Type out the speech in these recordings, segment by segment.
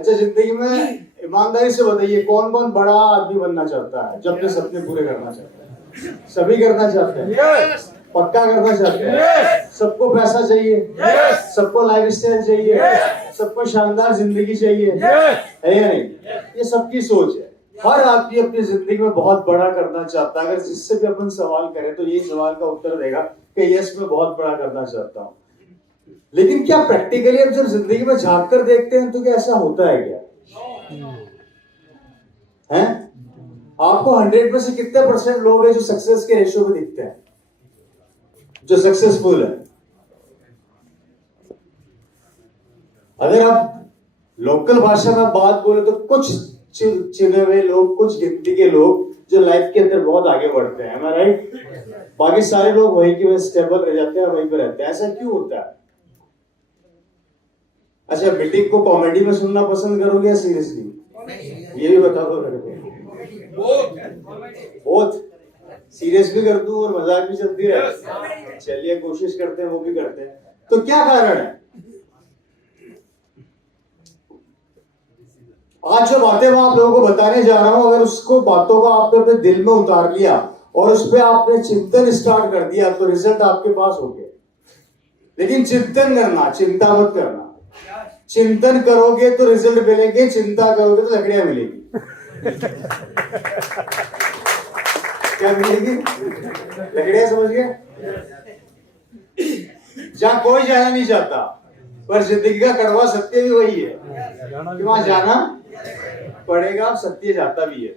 अच्छा, जिंदगी में ईमानदारी से बताइए कौन कौन बड़ा आदमी बनना चाहता है, जो अपने सपने पूरे करना चाहता है? सभी करना चाहते हैं, पक्का करना चाहते हैं। सबको पैसा चाहिए, सबको लाइफस्टाइल चाहिए, सबको शानदार जिंदगी चाहिए, है या नहीं? ये सबकी सोच है। हर आदमी अपनी जिंदगी में बहुत बड़ा करना चाहता है। अगर जिससे भी अपन सवाल करें तो यही सवाल का उत्तर देगा कि यस, मैं बहुत बड़ा करना चाहता हूँ। लेकिन क्या प्रैक्टिकली अब जब जिंदगी में झांक कर देखते हैं तो क्या ऐसा होता है क्या? हैं? आपको 100 में से कितने परसेंट लोग हैं जो सक्सेस के रेशो में दिखते हैं, जो सक्सेसफुल है? अगर आप लोकल भाषा में बात बोले तो कुछ चुने हुए लोग, कुछ गिनती के लोग जो लाइफ के अंदर बहुत आगे बढ़ते हैं, am I right? बाकी सारे लोग वहीं के वहीं स्टेबल रह जाते हैं, वहीं पे रहते हैं। ऐसा क्यों होता है? अच्छा, मीटिंग को कॉमेडी में सुनना पसंद करोगे या सीरियसली? ये भी बता दो मेरे को। बहुत सीरियस भी कर दूं और मजाक भी चलती रहे? चलिए, कोशिश करते हैं, वो भी करते हैं। तो क्या कारण है? आज जो बातें मैं आप लोगों को बताने जा रहा हूं, अगर उसको बातों को आपने अपने दिल में उतार लिया और उस पर आपने चिंतन स्टार्ट कर दिया तो रिजल्ट आपके पास हो गए। लेकिन चिंतन करना, चिंता मत करना। चिंतन करोगे तो रिजल्ट मिलेंगे, चिंता करोगे तो लकड़ियां मिलेगी। क्या मिलेगी? लकड़ियां, समझ गए? जहां कोई जाना नहीं चाहता, पर जिंदगी का कड़वा सत्य भी वही है कि वहां जाना पड़ेगा, सत्य जाता भी है।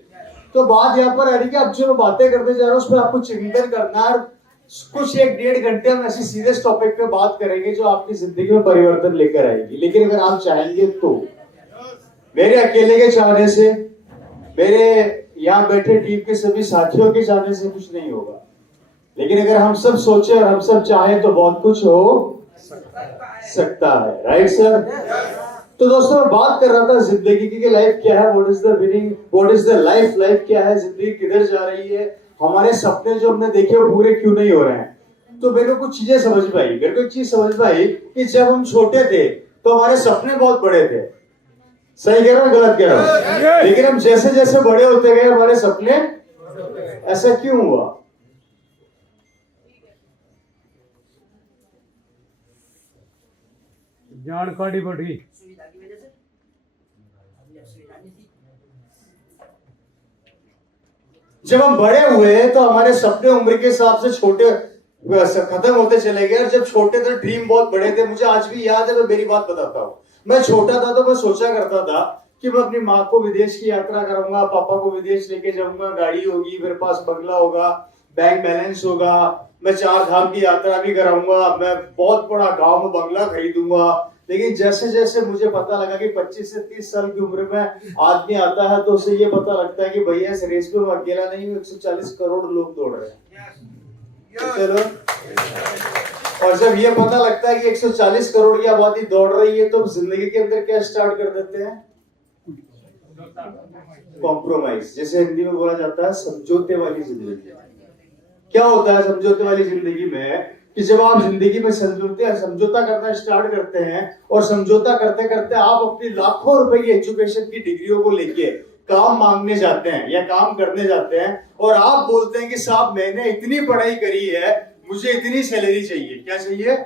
तो बात यहाँ पर है कि अब जो बातें करते जा रहे हो उस पर आपको चिंतन करना है। कुछ 1-1.5 घंटे हम ऐसी सीरियस टॉपिक पे बात करेंगे जो आपकी जिंदगी में परिवर्तन लेकर आएगी। लेकिन अगर आप चाहेंगे तो मेरे अकेले के चाहने से, मेरे यहाँ बैठे टीम के सभी साथियों के चाहने से कुछ नहीं होगा। लेकिन अगर हम सब सोचे और हम सब चाहें तो बहुत कुछ हो सकता है। Right sir? तो दोस्तों, मैं बात कर रहा था जिंदगी की लाइफ क्या है, what is the meaning, what is the life, life क्या है, जिंदगी किधर जा रही है, हमारे सपने जो हमने देखे वो पूरे क्यों नहीं हो रहे हैं। तो मेरे को कुछ चीजें समझ में आई। मेरे को एक चीज समझ में आई कि जब हम छोटे थे तो हमारे सपने बहुत बड़े थे। सही कह रहा हूं, गलत कह रहा हूं? लेकिन हम जैसे जैसे बड़े होते गए हमारे सपने, ऐसा क्यों हुआ? जानकारी बढ़ी। जब हम बड़े हुए तो हमारे सपने उम्र के हिसाब से छोटे खत्म होते चले गए। और जब छोटे थे ड्रीम बहुत बड़े थे। मुझे आज भी याद है, मैं मेरी बात बताता हूँ। मैं छोटा था तो मैं सोचा करता था कि मैं अपनी माँ को विदेश की यात्रा कराऊंगा, पापा को विदेश लेके जाऊंगा, गाड़ी होगी, मेरे पास बंगला होगा, बैंक बैलेंस होगा, मैं 4 धाम की यात्रा भी कराऊंगा, मैं बहुत बड़ा गांव में बंगला खरीदूंगा। लेकिन जैसे जैसे मुझे पता लगा कि 25 से 30 साल की उम्र में आदमी आता है तो उसे ये पता लगता है कि भैया इस रेस में मैं अकेला नहीं हूँ, 140 करोड़ लोग दौड़ रहे हैं। चलो, और जब ये पता लगता है कि 140 करोड़ की आबादी दौड़ रही है तो जिंदगी के अंदर क्या स्टार्ट कर देते हैं? कॉम्प्रोमाइज, जैसे हिंदी में बोला जाता है समझौते वाली जिंदगी। क्या होता है समझौते वाली जिंदगी में? कि जब आप जिंदगी में समझौता करना स्टार्ट करते हैं और समझौता करते करते आप अपनी लाखों रुपए की एजुकेशन की डिग्रियों को लेके काम मांगने जाते हैं या काम करने जाते हैं और आप बोलते हैं कि साहब मैंने इतनी पढ़ाई करी है, मुझे इतनी सैलरी चाहिए। क्या चाहिए?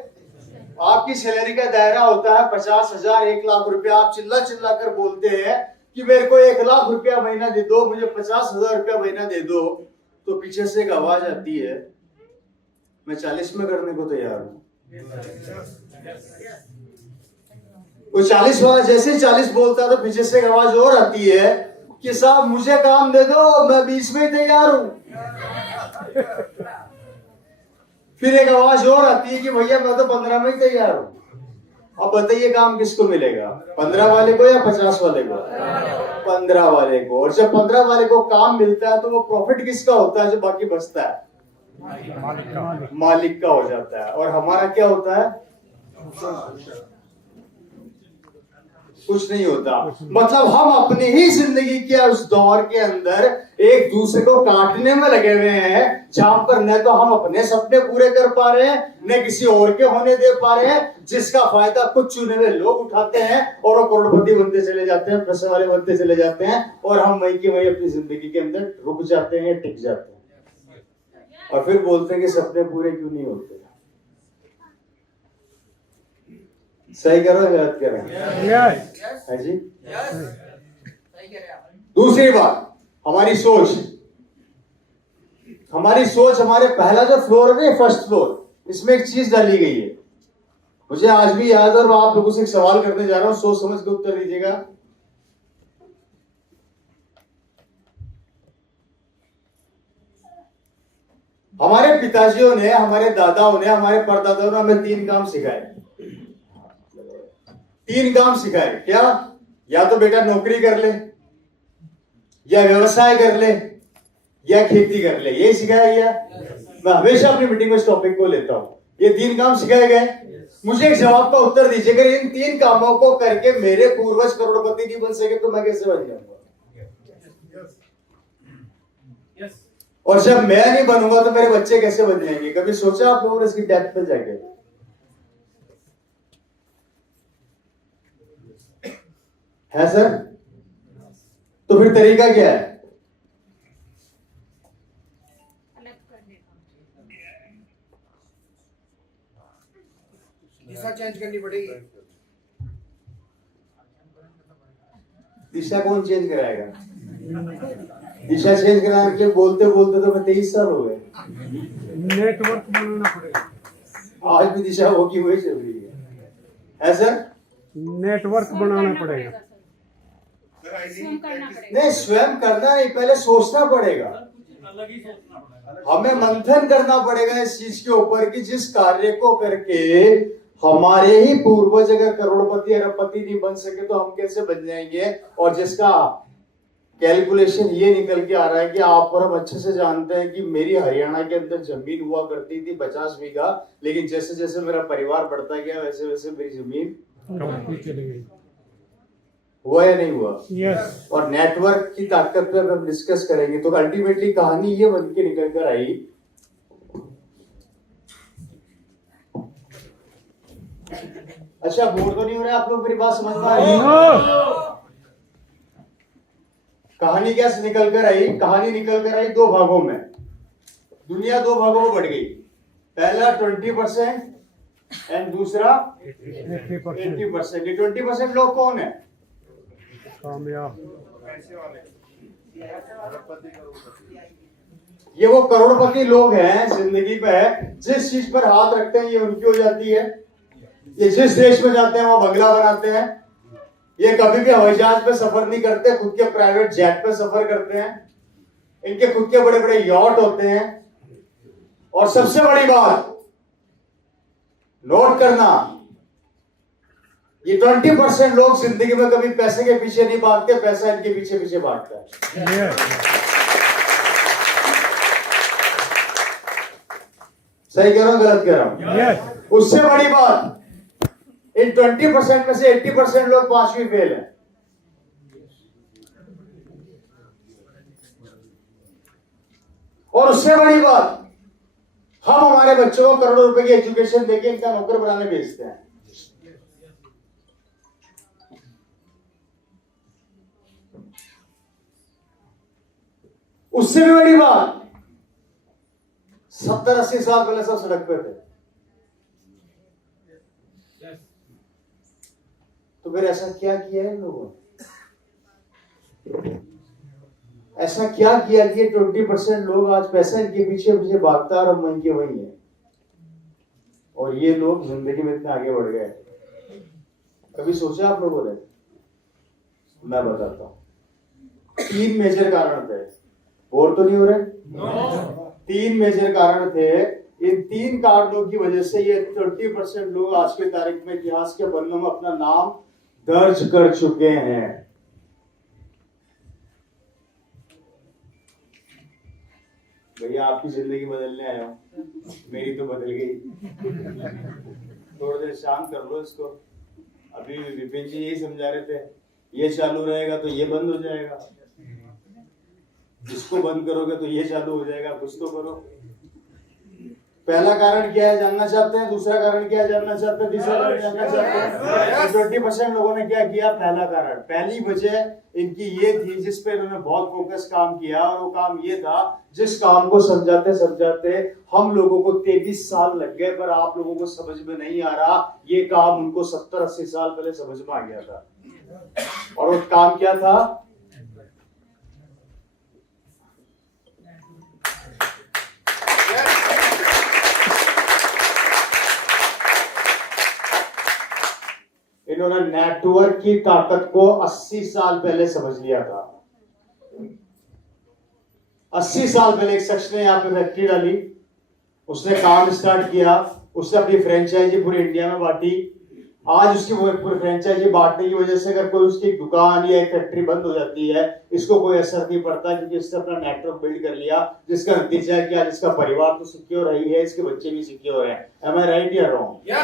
आपकी सैलरी का दायरा होता है 50,000, 1 लाख रुपया। आप चिल्ला चिल्ला कर बोलते हैं कि मेरे को 1 लाख रुपया महीना दे दो, मुझे 50,000 रुपया महीना दे दो। तो पीछे से एक आवाज आती है, मैं 40 में करने को तैयार हूं। वो 40 वाला जैसे 40 बोलता है तो पीछे से एक आवाज और आती है कि साहब मुझे काम दे दो, मैं 20 में तैयार हूं। फिर एक आवाज और आती है कि भैया मैं तो 15 में तैयार हूं। अब बताइए काम किसको मिलेगा? 15 वाले को या 50 वाले को? 15 वाले को। और जब 15 वाले को काम मिलता है तो वो प्रॉफिट किसका होता है? जो बाकी बचता है मालिक का हो जाता है। और हमारा क्या होता है? कुछ नहीं होता। मतलब हम अपनी ही जिंदगी के उस दौर के अंदर एक दूसरे को काटने में लगे हुए हैं, जहां पर न तो हम अपने सपने पूरे कर पा रहे हैं, न किसी और के होने दे पा रहे हैं, जिसका फायदा कुछ चुने हुए लोग उठाते हैं और वो करोड़पति बनते चले जाते हैं, पैसे वाले बनते चले जाते हैं, और हम वही की वही अपनी जिंदगी के अंदर रुक जाते हैं, टिक जाते हैं, और फिर बोलते हैं कि सपने पूरे क्यों नहीं होते। सही करो, गलत करो? है जी। दूसरी बात, हमारी सोच। हमारे पहला जो फ्लोर है, फर्स्ट फ्लोर, इसमें एक चीज डाली गई है, मुझे आज भी याद है, और आप लोगों से एक सवाल करने जा रहा हूं, सोच समझ के उत्तर दीजिएगा। हमारे पिताजियों ने, हमारे दादाओं ने, हमारे परदादाओं ने हमें 3 काम सिखाए। 3 काम सिखाए। क्या? या तो बेटा नौकरी कर ले, या व्यवसाय कर ले, या खेती कर ले। यही सिखाया गया। मैं हमेशा अपनी मीटिंग में इस टॉपिक को लेता हूं। ये 3 काम सिखाए गए। मुझे एक जवाब का उत्तर दीजिए, अगर इन 3 कामों को करके मेरे पूर्वज करोड़पति नहीं बन सके तो मैं कैसे बन जाऊंगा? और जब मैं नहीं बनूंगा तो मेरे बच्चे कैसे बन जाएंगे? कभी सोचा आप लोगों ने इसकी डेप्थ पे जाके? है सर? तो फिर तरीका क्या है? दिशा चेंज करनी पड़ेगी। दिशा कौन चेंज कराएगा? दिशा चेंज कराने के लिए बोलते बोलते तो मैं 23 साल हो गए। नेटवर्क बनाना पड़ेगा। आज भी दिशा होगी वही चल रही है सर? नेटवर्क बनाना पड़ेगा। नहीं, स्वयं करना नहीं, पहले सोचना पड़ेगा। हमें मंथन करना पड़ेगा इस चीज के ऊपर कि जिस कार्य को करके हमारे ही पूर्वज अगर करोड़पति अरबपति नहीं बन सके तो हम कैसे बन जाएंगे? और जिसका कैलकुलेशन ये निकल के आ रहा है कि आप और हम अच्छे से जानते हैं कि मेरी हरियाणा के अंदर जमीन हुआ करती थी 50 बीघा, लेकिन जैसे जैसे मेरा परिवार बढ़ता गया वैसे वैसे मेरी जमीन चली गई। हुआ या नहीं हुआ? यस। और नेटवर्क की ताकत पे हम डिस्कस करेंगे तो अल्टीमेटली कहानी ये बन के निकल कर आई। अच्छा, बोर तो नहीं हो रहा आप लोग? मेरी बात समझ में आ रही है? कहानी कैसे निकल कर आई? कहानी निकल कर आई 2 भागों में। दुनिया 2 भागों में बढ़ गई। पहला 20% एंड दूसरा 80%। ये 20% लोग कौन है? कामयाब। ये वो करोड़पति लोग हैं जिंदगी पे, जिस चीज पर हाथ रखते हैं ये उनकी हो जाती है। ये जिस देश में जाते हैं वहां बंगला बनाते हैं। ये कभी भी हवाई जहाज पे सफर नहीं करते, खुद के प्राइवेट जेट पे सफर करते हैं। इनके खुद के बड़े बड़े यॉट होते हैं। और सबसे बड़ी बात नोट करना, ये 20% लोग जिंदगी में कभी पैसे के पीछे नहीं भागते, पैसा इनके पीछे पीछे भागता है। सही कह रहा हूं, गलत कह रहा हूं? उससे बड़ी बात, इन 20% में से 80% लोग 5वीं फेल हैं। और उससे बड़ी बात, हम हमारे बच्चों को करोड़ों रुपए की एजुकेशन देके इनका नौकर बनाने भेजते हैं। उससे भी बड़ी बात, 70-80 साल पहले सब सड़क पे थे। तो फिर ऐसा क्या किया है इन लोगों ने? ऐसा क्या किया कि 20% लोग आज पैसा इनके पीछे पीछे भागता है और हम वहीं के वहीं है, और ये लोग जिंदगी में इतने आगे बढ़ गए। कभी सोचा आप लोगों ने? मैं बताता हूं। 3 मेजर कारण थे। बोर तो नहीं हो रहे? 3 मेजर कारण थे। इन 3 कारणों की वजह से ये 30% लोग आज के तारीख में इतिहास के पन्नों में अपना नाम दर्ज कर चुके हैं। भैया आपकी जिंदगी बदलने आया हूं, मेरी तो बदल गई। थोड़ी देर शांत कर लो इसको, अभी विपिन जी यही समझा रहे थे, ये चालू रहेगा तो ये बंद हो जाएगा, इसको बंद करोगे तो ये चालू हो जाएगा, कुछ तो करो। पहला कारण क्या है जानना चाहते हैं, दूसरा कारण क्या है जानना चाहते हैं, तीसरा कारण जानना चाहते हैं। 20% लोगों ने क्या किया, पहला कारण, पहली वजह इनकी ये थी जिस पे इन्होंने बहुत फोकस काम किया, और वो काम ये था, जिस काम को समझाते समझाते हम लोगों को 23 साल लग गए, पर आप लोगों को समझ में नहीं आ रहा, ये काम उनको 70-80 साल पहले समझ में आ गया था। और वो काम क्या था, इन्होंने नेटवर्क की ताकत को 80 साल पहले समझ लिया था। 80 साल पहले एक शख्स ने यहाँ पे फैक्ट्री डाली, उसने काम स्टार्ट किया, उसने अपनी फ्रेंचाइजी पूरी इंडिया में बांटी। आज उसकी पूरी फ्रेंचाइजी बांटने की वजह से अगर कोई उसकी दुकान या एक फैक्ट्री बंद हो जाती है, इसको कोई असर नहीं पड़ता, क्योंकि इसने अपना नेटवर्क बिल्ड कर लिया, जिसका नतीजा है कि आज इसका परिवार तो सिक्योर ही है, इसके बच्चे भी सिक्योर हैं। Am I right या wrong? ये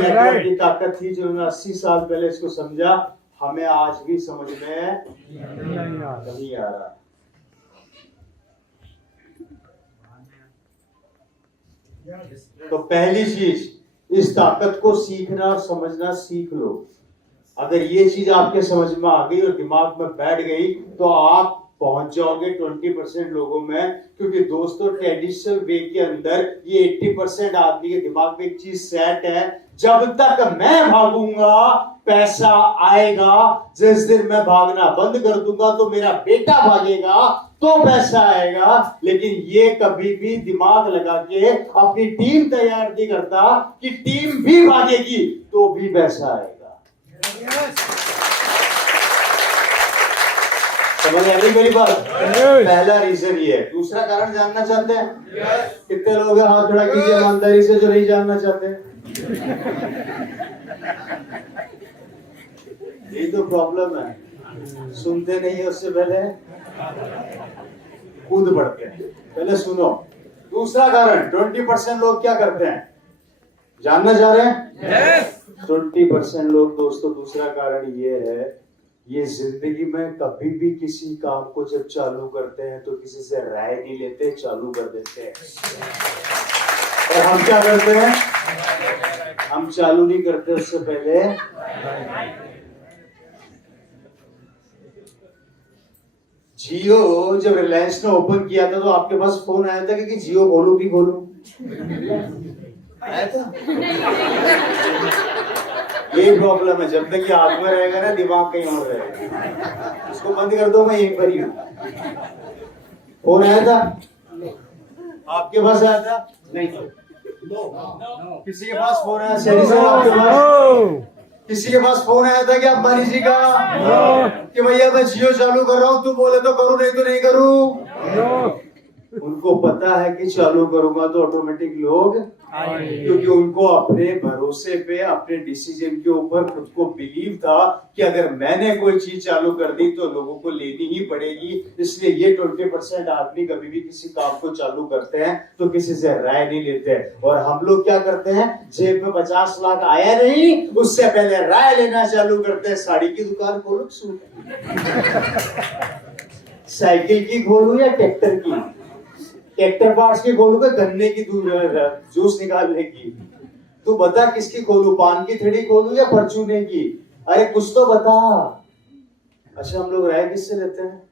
नेटवर्क की ताकत थी जिन्होंने 80 साल पहले इसको समझा, हमें आज भी समझ में नहीं आ रहा। तो पहली चीज, इस ताकत को सीखना और समझना सीख लो। अगर ये चीज आपके समझ में आ गई और दिमाग में बैठ गई, तो आप पहुंच जाओगे 20% लोगों में। क्योंकि दोस्तों, ट्रेडिशनल वे के अंदर ये 80% आदमी के दिमाग में एक चीज सेट है, जब तक मैं भागूंगा पैसा आएगा, जिस दिन मैं भागना बंद कर दूंगा तो मेरा बेटा भागेगा तो पैसा आएगा। लेकिन ये कभी भी दिमाग लगा के अपनी टीम तैयार नहीं करता कि टीम भी भागेगी तो भी पैसा आएगा। समझ आ गई मेरी बात? पहला रीजन ये है। दूसरा कारण जानना चाहते हैं? कितने लोग हैं, हाथ खड़ा कीजिए ईमानदारी से जो नहीं जानना चाहते। ये तो प्रॉब्लम है, सुनते नहीं है, उससे पहले कूद पड़ते हैं। पहले सुनो। दूसरा कारण, 20% लोग क्या करते हैं, जानना चाह रहे हैं? 20% लोग दोस्तों, दूसरा कारण ये है, ये जिंदगी में कभी भी किसी काम को जब चालू करते हैं तो किसी से राय नहीं लेते, चालू कर देते हैं। और हम क्या करते हैं, हम चालू नहीं करते उससे पहले। जियो जब रिलायंस ने ओपन किया था तो आपके पास फोन आया था कि जियो खोलूं कि खोलूं? आया था? यही प्रॉब्लम है, जब तक ये हाथ में रहेगा ना, दिमाग कहीं और रहेगा। उसको बंद कर दो, मैं यहीं पर ही हूं। फोन आया था? आपके पास आया था? नहीं। किसी के पास फोन आया? आपके पास? किसी के पास फोन आया था कि अंबानी जी का कि भैया मैं जियो चालू कर रहा हूँ, तू बोले तो करूँ, नहीं तो नहीं करूँ? उनको पता है कि चालू करूंगा तो ऑटोमेटिक लोग, क्योंकि उनको अपने भरोसे पे, अपने डिसीजन के ऊपर खुद को बिलीव था कि अगर मैंने कोई चीज चालू कर दी तो लोगों को लेनी ही पड़ेगी। इसलिए ये 20% आदमी कभी भी किसी काम को चालू करते हैं तो किसी से राय नहीं लेते। और हम लोग क्या करते हैं, जेब में 50 लाख आया नहीं, उससे पहले राय लेना चालू करते हैं। साड़ी की दुकान खोलूं, साइकिल की खोलूं या ट्रैक्टर की? ट्रैक्टर पार्ट्स की खोलूं, गन्ने की जूस निकालने की? तू बता किसकी खोलूं, पान की थैली खोलूं या परचूने की? अरे कुछ तो बता। अच्छा, हम लोग राय किससे लेते हैं?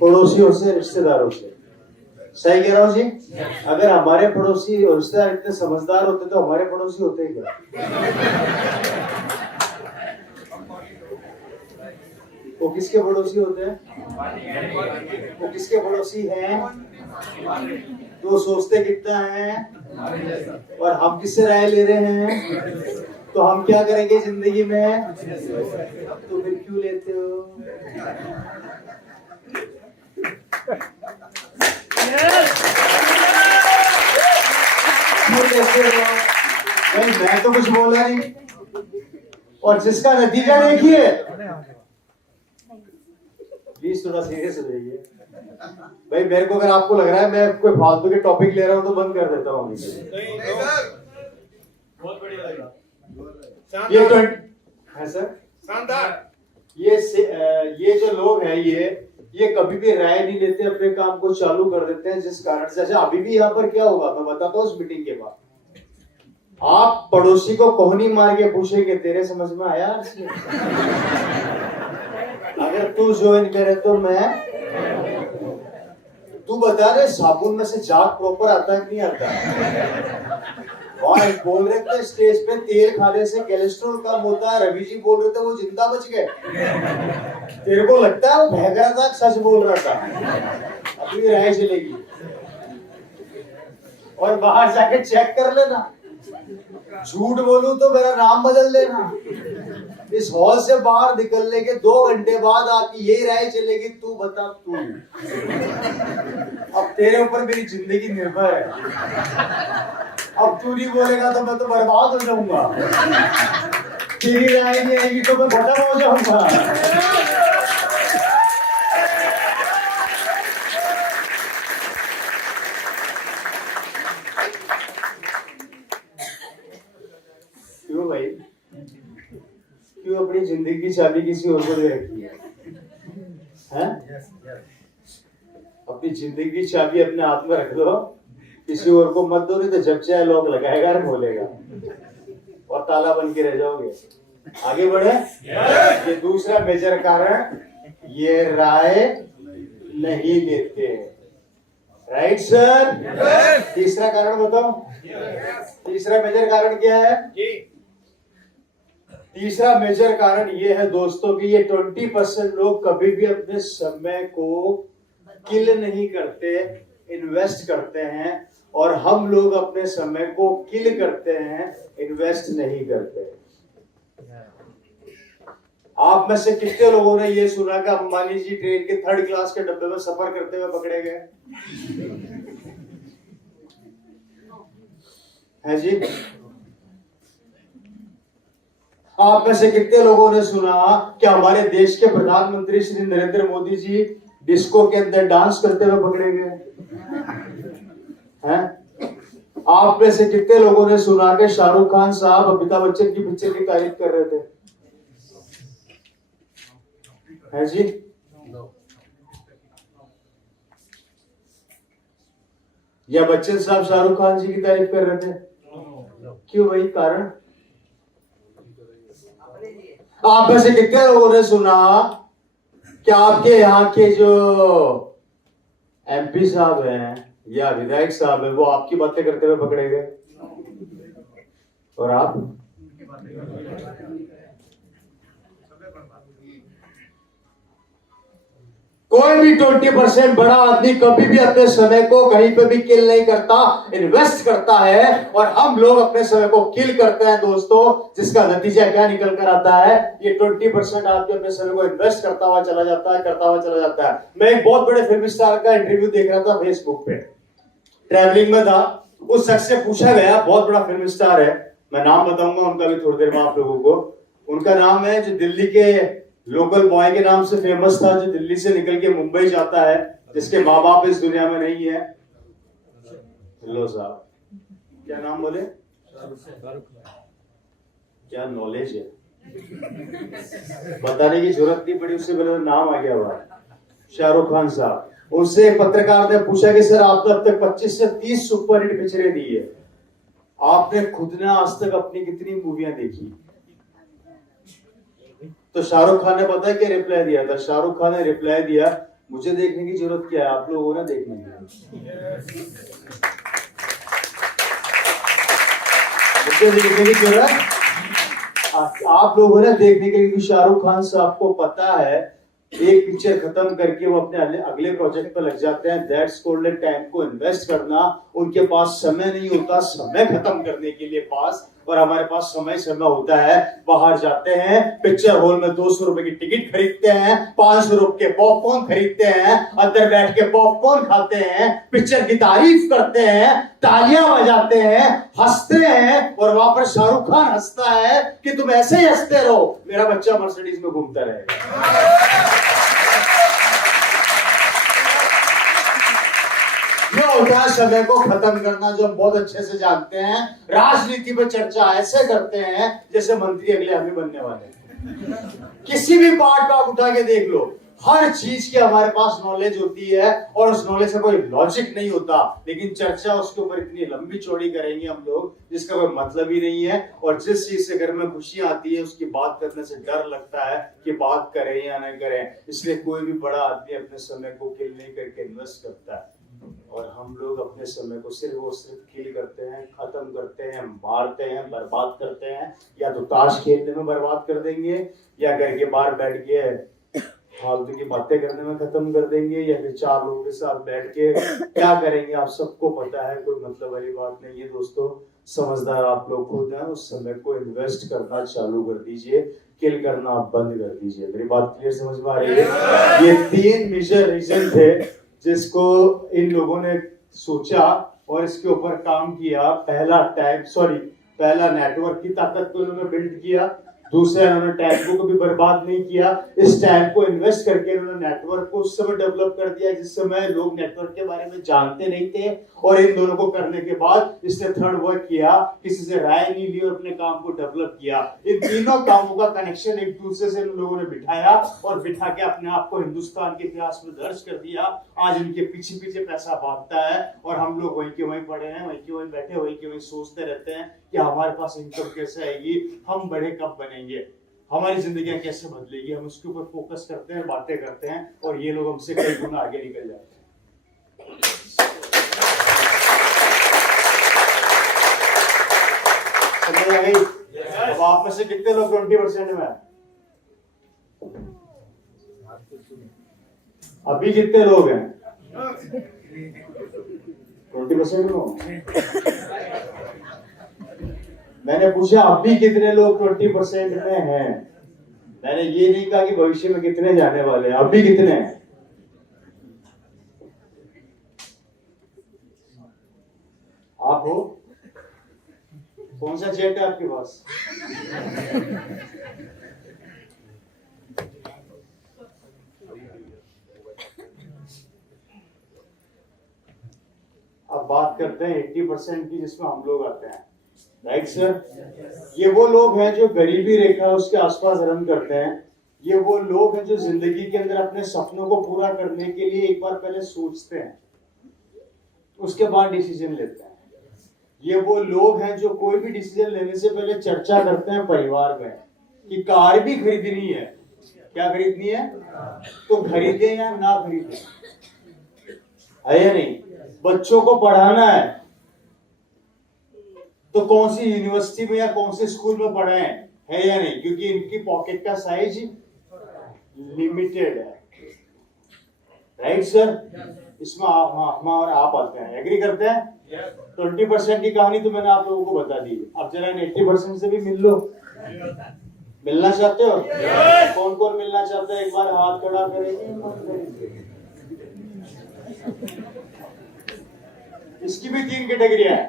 पड़ोसियों से, रिश्तेदारों से। सही कह रहा हूं जी? अगर हमारे पड़ोसी और रिश्तेदार इतने समझदार होते तो हमारे पड़ोसी होते क्या? वो किसके पड़ोसी होते हैं? वो किसके पड़ोसी हैं? तो सोचते कितना है, और हम किससे राय ले रहे हैं? तो हम क्या करेंगे जिंदगी में? तो फिर क्यों लेते हो? क्यों लेते हो? मैं तो कुछ बोला नहीं, और जिसका नतीजा देखिए। प्लीज थोड़ा सीरियस रहिए भाई। मेरे को, अगर आपको लग रहा है मैं कोई फालतू के टॉपिक ले रहा हूं तो बंद कर देता हूँ। बहुत बढ़िया लगा। ये शानदार 20 है सर। शानदार। ये जो लोग हैं ये कभी भी राय नहीं लेते, अपने काम को चालू कर देते हैं, जिस कारण से अच्छा अभी भी यहाँ पर क्या होगा मैं बताता हूँ। उस मीटिंग के बाद आप पड़ोसी को कोहनी मार के पूछेंगे तेरे समझ में आया? अगर तू ज्वाइन करे तो मैं, तू बता रहे साबुन में से झाग प्रॉपर आता है कि नहीं आता? और बोल रहे थे स्टेज पे तेल खाने से कोलेस्ट्रॉल कम होता है, रवि जी बोल रहे थे वो जिंदा बच गए। तेरे को लगता है वो बहक रहा था, सच बोल रहा था? अभी राय चलेगी और बाहर जाके चेक कर लेना, झूठ बोलूं तो मेरा नाम बदल देना। इस हॉल से बाहर निकलने के 2 घंटे बाद आपकी यही राय चलेगी, तू बता तू। अब तेरे ऊपर मेरी जिंदगी निर्भर है। अब तू नहीं बोलेगा तो मैं तो बर्बाद हो जाऊंगा। तेरी राय नहीं आएगी तो मैं खत्म हो जाऊंगा। क्यों भाई, क्यों अपनी जिंदगी की चाबी किसी और को दे रखी है? अपनी जिंदगी की चाबी अपने हाथ में रख दो, किसी और को मत दो, नहीं तो जब चाहे लॉक लगाएगा और खोलेगा और ताला बन के रह जाओगे। आगे बढ़े। ये दूसरा मेजर कारण, ये राय नहीं देते। Right sir. तीसरा कारण बताओ। तीसरा मेजर कारण क्या है? तीसरा मेजर कारण ये है दोस्तों कि ये 20% लोग कभी भी अपने समय को किल नहीं करते, इन्वेस्ट करते हैं, और हम लोग अपने समय को किल करते हैं, इन्वेस्ट नहीं करते। आप में से कितने लोगों ने ये सुना कि अंबानी जी ट्रेन के 3rd क्लास के डब्बे में सफर करते हुए पकड़े गए है जी? आप में से कितने लोगों ने सुना कि हमारे देश के प्रधानमंत्री श्री नरेंद्र मोदी जी डिस्को के अंदर डांस करते हुए पकड़े गए हैं? आप में से कितने लोगों ने सुना कि शाहरुख खान साहब अमिताभ बच्चन की पिक्चर की तारीफ कर रहे थे? है जी? या बच्चन साहब शाहरुख खान जी की तारीफ कर रहे थे? क्यों भाई? कारण? आप में से कितने लोगों ने सुना कि आपके यहाँ के जो एमपी साहब हैं या विधायक साहब हैं वो आपकी बातें करते हुए पकड़े गए, और आप? कोई भी 20% बड़ा आदमी कभी भी अपने समय को कहीं पे भी किल नहीं करता, इन्वेस्ट करता है, और हम लोग अपने समय को किल करते हैं दोस्तों, जिसका नतीजा क्या निकल कर आता है? ये 20% आदमी अपने समय को इन्वेस्ट करता हुआ चला जाता है। मैं एक बहुत बड़े फिल्म स्टार का इंटरव्यू देख रहा था फेसबुक पे, ट्रैवलिंग में था। उस शख्स से पूछा गया, बहुत बड़ा फिल्म स्टार है, मैं नाम बताऊंगा उनका भी थोड़ी देर में आप लोगों को। उनका नाम है, जो दिल्ली के लोकल बॉय के नाम से फेमस था, जो दिल्ली से निकल के मुंबई जाता है, जिसके माँ बाप इस दुनिया में नहीं है। हेलो साहब, क्या नाम बोले? क्या नॉलेज है, बताने की जरूरत नहीं पड़ी, उससे पहले नाम आ गया बाहर। शाहरुख खान साहब। उनसे एक पत्रकार ने पूछा कि सर आपने अब तक 25 से 30 सुपरहिट पिक्चरें दी है, आपने खुद ने आज तक अपनी कितनी मूवियां देखी? तो शाहरुख खान ने पता है क्या रिप्लाई दिया था? शाहरुख खान ने रिप्लाई दिया, मुझे देखने की जरूरत क्या है, आप लोगों ने देखने की। मुझे देखने की जरूरत आप लोगों ने देखने के लिए। शाहरुख खान साहब को पता है एक पिक्चर खत्म करके वो अपने अगले प्रोजेक्ट पर लग जाते हैं। दैट्स कॉल्ड टाइम को इन्वेस्ट करना। उनके पास समय नहीं होता समय खत्म करने के लिए पास, और हमारे पास समय होता है। बाहर जाते हैं, पिक्चर हॉल में 200 रुपए की टिकट खरीदते हैं, 500 रुपए के पॉपकॉर्न खरीदते हैं, अंदर बैठ के पॉपकॉर्न खाते हैं, पिक्चर की तारीफ करते हैं, तालियां बजाते हैं, हंसते हैं, और वहां पर शाहरुख खान हंसता है कि तुम ऐसे ही हंसते रहो, मेरा बच्चा मर्सिडीज में घूमता रहेगा। ये होता है समय को खत्म करना, जो हम बहुत अच्छे से जानते हैं। राजनीति पे चर्चा ऐसे करते हैं जैसे मंत्री अगले हमें बनने वाले हैं। किसी भी पार्ट को आप उठा के देख लो, हर चीज की हमारे पास नॉलेज होती है और उस नॉलेज का कोई लॉजिक नहीं होता, लेकिन चर्चा उसके ऊपर इतनी लंबी चौड़ी करेंगे हम लोग जिसका कोई मतलब ही नहीं है। और जिस चीज से घर में खुशी आती है उसकी बात करने से डर लगता है कि बात करें या नहीं करें, इसलिए कोई भी बड़ा आदमी अपने समय को किल नहीं करके इन्वेस्ट करता है। और हम लोग अपने समय को सिर्फ और सिर्फ किल करते हैं, खत्म करते हैं, मारते हैं, बर्बाद करते हैं। या तो ताश खेलने में बर्बाद कर देंगे, या घर के बाहर बैठ के फालतू की बातें करने में खत्म कर देंगे, या फिर चार लोगों के साथ बैठ के क्या करेंगे आप सबको पता है। कोई मतलब वाली बात नहीं है दोस्तों, समझदार आप लोग खुद हैं। उस समय को इन्वेस्ट करना चालू कर दीजिए, किल करना बंद कर दीजिए। मेरी बात क्लियर समझ में आ रही है? ये 3 मेजर रीजन थे जिसको इन लोगों ने सोचा और इसके ऊपर काम किया। पहला नेटवर्क की ताकत को इन्होंने बिल्ड किया, दूसरा इन्होंने टाइम को कभी बर्बाद नहीं किया। इस टाइम को इन्वेस्ट करके इन्होंने नेटवर्क को उस समय डेवलप कर दिया जिस समय लोग नेटवर्क के बारे में जानते नहीं थे। और इन दोनों को करने के बाद इसने थर्ड वर्क किया, किसी से राय नहीं ली और अपने काम को डेवलप किया। इन तीनों कामों का कनेक्शन एक दूसरे से इन लोगों ने बिठाया और बिठा के अपने आप को हिंदुस्तान के इतिहास में दर्ज कर दिया। आज इनके पीछे पीछे पैसा भागता है और हम लोग वहीं के वहीं पड़े हैं, वहीं के वहीं बैठे, वहीं के वहीं सोचते रहते हैं कि हमारे पास इनकम कैसे आएगी, हम बड़े कब बनेंगे, हमारी जिंदगियां कैसे बदलेगी। हम उसके ऊपर फोकस करते हैं, बातें करते हैं और ये लोग हमसे कई गुना आगे निकल जाते हैं। समझ आ गई? अब आप में से कितने लोग 20% में हैं? अभी कितने लोग हैं 20% में? मैंने पूछा अभी कितने लोग 20% में हैं। मैंने ये नहीं कहा कि भविष्य में कितने जाने वाले हैं, अभी कितने हैं। आप हो? कौन सा जेट है आपके पास? अब बात करते हैं 80% की, जिसमें हम लोग आते हैं। Right sir? ये वो लोग हैं जो गरीबी रेखा उसके आसपास रन करते हैं। ये वो लोग हैं जो जिंदगी के अंदर अपने सपनों को पूरा करने के लिए एक बार पहले सोचते हैं, उसके बाद डिसीजन लेते हैं। ये वो लोग हैं जो कोई भी डिसीजन लेने से पहले चर्चा करते हैं परिवार में कि कार भी खरीदनी है, क्या खरीदनी है, तो खरीदे या ना खरीदे, है या नहीं। बच्चों को पढ़ाना है तो कौन सी यूनिवर्सिटी में या कौन से स्कूल में पढ़े है या नहीं, क्योंकि इनकी पॉकेट का साइज लिमिटेड है। Right sir? इसमें हम और आप आते हैं, एग्री करते हैं। 20% की कहानी तो मैंने आप लोगों को बता दी। अब जरा 80% से भी मिल लो। मिलना चाहते हो? कौन कौन मिलना चाहते हैं? एक बार हाथ खड़ा करेंगे। इसकी भी 3 कैटेगरी है।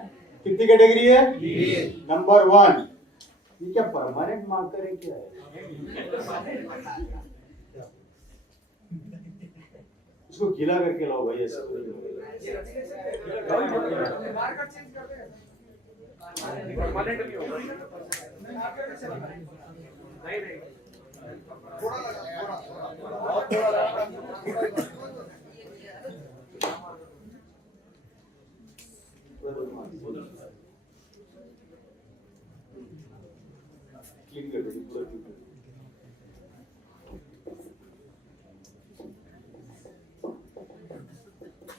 कितनी कैटेगरी है? नंबर 1, ये क्या परमानेंट मार्कर है, क्या है? इसको गीला करके लाओ भाई, ऐसा क्लीन कर दीजिए पूरा।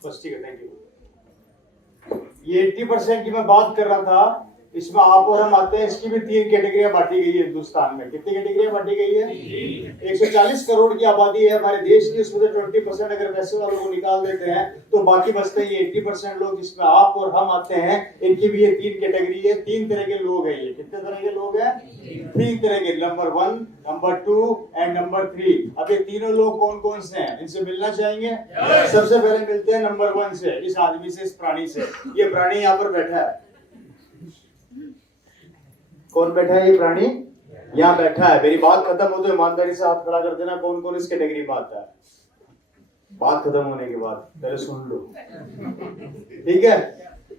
बस ठीक है, थैंक यू। ये 80% की मैं बात कर रहा था, इसमें आप और हम आते हैं। इसकी भी 3 कैटेगरियां बांटी गई है हिंदुस्तान में। कितनी कैटेगरियां बांटी गई है? 140 करोड़ की आबादी है हमारे देश की, उसमें से 20% अगर पैसे वालों को निकाल देते हैं तो बाकी बचते हैं ये 80% लोग, जिसमें आप और हम आते हैं। इनकी भी ये 3 कैटेगरी है। 3 तरह के लोग हैं ये। कितने तरह के लोग हैं? 3 तरह के। Number 1, number 2 and number 3। अब ये तीनों लोग कौन कौन से हैं, इनसे मिलना चाहेंगे? सबसे पहले मिलते हैं नंबर 1 से, इस आदमी से, इस प्राणी से। ये प्राणी यहाँ पर बैठा है। कौन बैठा है? ये प्राणी यहाँ बैठा है। मेरी बात खत्म हो तो ईमानदारी से हाथ खड़ा कर देना कौन कौन इस कैटेगरी में आता है। बात खत्म होने के बाद पहले सुन लो, ठीक है।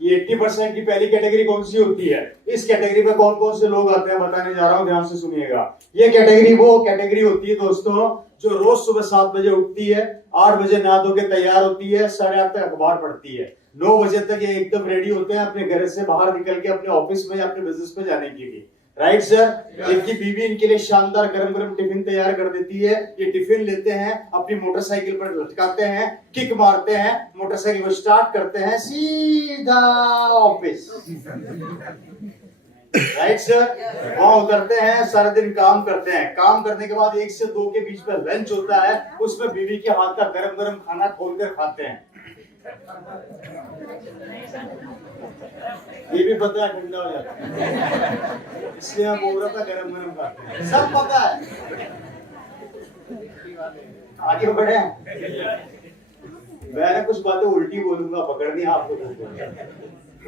ये 80% की पहली कैटेगरी कौन सी होती है? इस कैटेगरी में कौन कौन से लोग आते हैं बताने जा रहा हूं, ध्यान से सुनिएगा। ये कैटेगरी वो कैटेगरी होती है दोस्तों जो रोज सुबह 7 बजे उठती है, 8 बजे नहा धो के तैयार होती है, 8:30 तक अखबार पढ़ती है, 9 बजे तक ये एकदम रेडी होते हैं अपने घर से बाहर निकल के अपने ऑफिस में या अपने बिजनेस में जाने के लिए। Right sir. इनकी बीवी इनके लिए शानदार गरम गरम टिफिन तैयार कर देती है। ये टिफिन लेते हैं, अपनी मोटरसाइकिल पर लटकाते हैं, किक मारते हैं, मोटरसाइकिल को स्टार्ट करते हैं, सीधा ऑफिस। Right sir. वहां उतरते हैं, सारा दिन काम करते हैं। काम करने के बाद 1 से 2 के बीच में लंच होता है, उसमें बीवी के हाथ का गरम गरम खाना खोलकर खाते हैं। ये भी पता है ठंडा हो जाता है, इसलिए हम बोल रहा था गरम गरम खाते हैं, सब पता है। आगे बढ़े। मैं कुछ बातें उल्टी बोलूंगा, पकड़नी आपको।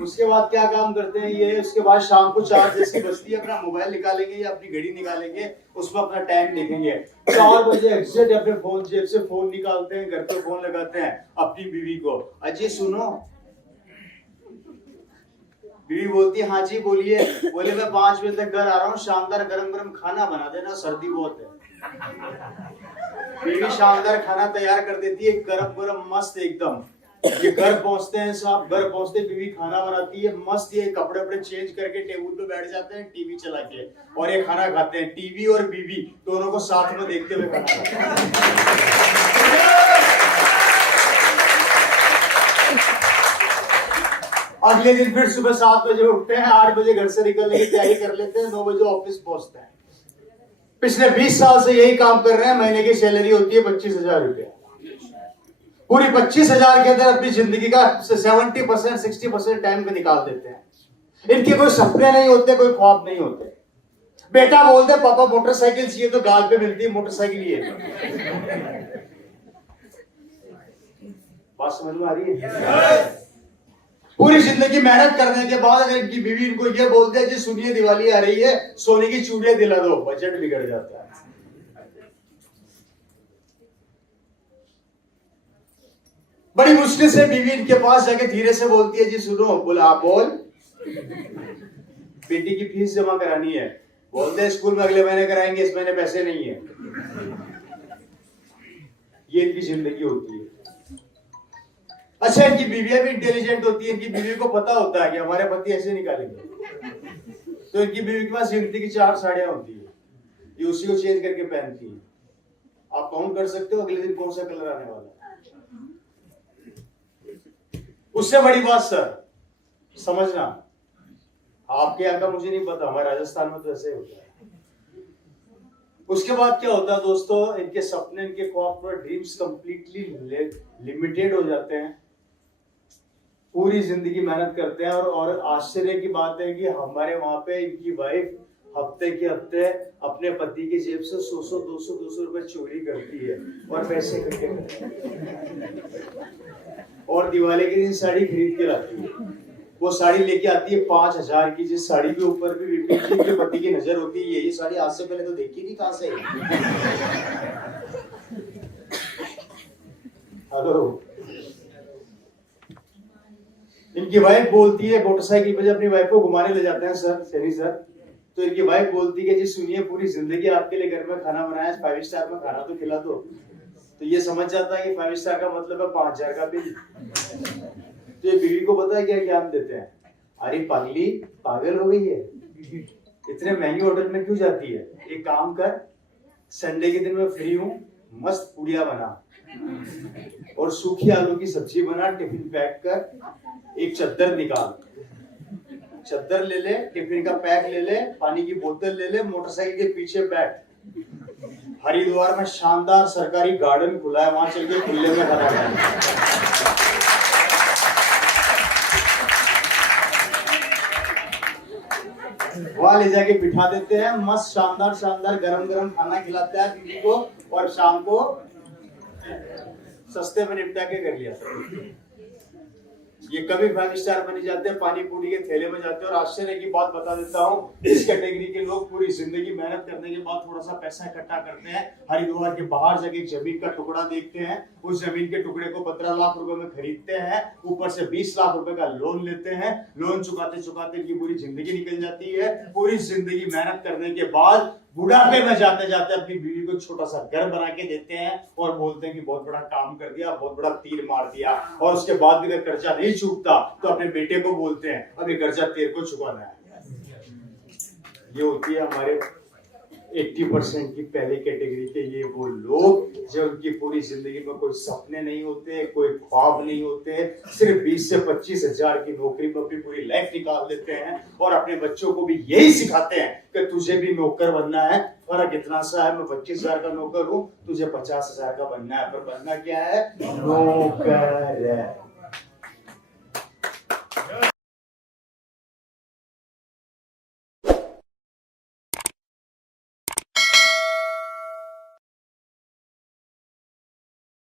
उसके बाद क्या काम करते हैं ये? उसके बाद शाम को 4 जैसी बजती है, अपना मोबाइल निकालेंगे या अपनी घड़ी निकालेंगे, उसमें अपना टाइम देखेंगे। 4 बजे एग्जैक्ट अपने फोन जेब से फोन निकालते हैं, घर पे फोन लगाते हैं अपनी बीवी को, अजी सुनो। बीवी बोलती है हाँ जी बोलिए। बोले मैं 5 बजे तक घर आ रहा हूँ, शानदार गरम गरम खाना बना देना, सर्दी बहुत है। बीवी शानदार खाना तैयार कर देती है, गरम गरम मस्त एकदम। ये घर पहुंचते हैं साहब, घर पहुंचते बीवी खाना बनाती है मस्त, ये कपड़े वपड़े चेंज करके टेबल पे बैठ जाते हैं टीवी चला के, और ये खाना खाते हैं। टीवी और बीवी दोनों को साथ में देखते हुए खाना खाते हैं। अगले दिन फिर सुबह 7 बजे उठते हैं, 8 बजे घर से निकलने की तैयारी कर लेते हैं, 9 बजे ऑफिस पहुंचते हैं। पिछले 20 साल से यही काम कर रहे हैं। महीने की सैलरी होती है 25,000 रुपया। पूरी 25,000 के अंदर अपनी जिंदगी का 70% 60% टाइम पे निकाल देते हैं। इनके कोई सपने नहीं होते, कोई ख्वाब नहीं होते। बेटा बोलते पापा मोटरसाइकिल चाहिए, तो गाल पे मिलती है मोटरसाइकिल। ये बात समझ में आ रही है? पूरी जिंदगी मेहनत करने के बाद अगर इनकी बीवी इनको ये बोलते हैं जी सुनिए दिवाली आ रही है, सोने की चूड़ियां दिला दो, बजट बिगड़ जाता है। बड़ी मुश्किल से बीवी इनके पास जाके धीरे से बोलती है जी सुनो। बोला आप बोल। बेटी की फीस जमा करानी है। बोलते हैं स्कूल में अगले महीने कराएंगे, इस महीने पैसे नहीं है। ये इनकी जिंदगी होती है। अच्छा, इनकी बीवियां भी इंटेलिजेंट होती है। इनकी बीवी को पता होता है कि हमारे पति ऐसे निकालेंगे, तो इनकी बीवी के पास गिनती की 4 साड़ियां होती है, ये उसी को चेंज करके पहनती है। आप काउंट कर सकते हो अगले दिन कौन सा कलर आने वाला है। उससे बड़ी बात सर समझना, आपके यहाँ का मुझे नहीं पता, हमारे राजस्थान में तो ऐसे ही होता है। उसके बाद क्या होता है दोस्तों, इनके सपने, इनके ख्वाब, ड्रीम्स कंप्लीटली लिमिटेड हो जाते हैं। पूरी जिंदगी मेहनत करते हैं, और आश्चर्य की बात है कि हमारे वहां पे इनकी वाइफ हफ्ते के हफ्ते अपने पति की जेब से 100-200 रुपए चोरी करती है और पैसे इकट्ठे करती है, और दिवाली के दिन साड़ी खरीद के लाती है। वो साड़ी लेके आती है 5,000 की, जिस साड़ी के ऊपर भी विपिन जी के पति की नजर होती है। ये साड़ी आज से पहले तो देखी नहीं, कहां से हेलो। इनकी वाइफ बोलती है, मोटरसाइकिल पे जब अपनी वाइफ को घुमाने ले जाते हैं सर, सनी सर, तो इनकी वाइफ बोलती है जी सुनिए पूरी जिंदगी आपके लिए घर में खाना बनाया, 5 स्टार में खाना तो खिला दो। तो ये समझ जाता है कि 5 स्टार का मतलब है 5,000 का बिल। तो ये बीवी को पता है क्या ज्ञान देते हैं, अरे पागली पागल हो गई है, इतने महंगे होटल में क्यों जाती है, एक काम कर, संडे के दिन मैं फ्री हूँ, मस्त पूड़िया बना और सूखी आलू की सब्जी बना, टिफिन पैक कर, एक चद्दर निकाल, चद्दर ले ले, टिफिन का पैक ले ले, पानी की बोतल ले ले, मोटरसाइकिल के पीछे बैठ, हरिद्वार में शानदार सरकारी गार्डन खुला है, वहां चल के खुले में खाना खाए। वहां ले जाके बिठा देते हैं, मस्त शानदार शानदार गरम गरम खाना खिलाता है बीवी को, और शाम को सस्ते में निपटा के कर लिया। ये कभी 5 स्टार में नहीं जाते, पानी पूरी के थैले में जाते हैं। और आश्चर्य की बात बता देता हूँ, इस कैटेगरी के लोग पूरी जिंदगी मेहनत करने के बाद थोड़ा सा पैसा इकट्ठा करते हैं, हरिद्वार के बाहर जगह जमीन का टुकड़ा देखते हैं, उस जमीन के टुकड़े को 15 लाख रुपए में खरीदते हैं, ऊपर से 20 लाख रुपए का लोन लेते हैं। लोन चुकाते चुकाते इनकी पूरी जिंदगी निकल जाती है। पूरी जिंदगी मेहनत करने के बाद बुढ़ापे में जाते जाते अपनी बीवी को छोटा सा घर बना के देते हैं और बोलते हैं कि बहुत बड़ा काम कर दिया, बहुत बड़ा तीर मार दिया। और उसके बाद भी अगर कर्जा नहीं चूकता तो अपने बेटे को बोलते हैं अब ये कर्जा तेरे को चुकाना है। ये होती है हमारे 80% की पहले कैटेगरी के ये वो लोग जो उनकी पूरी जिंदगी में कोई सपने नहीं होते, कोई ख्वाब नहीं होते, सिर्फ 20 से 25 हजार की नौकरी में अपनी पूरी लाइफ निकाल देते हैं और अपने बच्चों को भी यही सिखाते हैं कि तुझे भी नौकर बनना है। फर्क इतना सा है, मैं 25,000 का नौकर हूँ, तुझे 50,000 का बनना है, पर बनना क्या है? नौकर।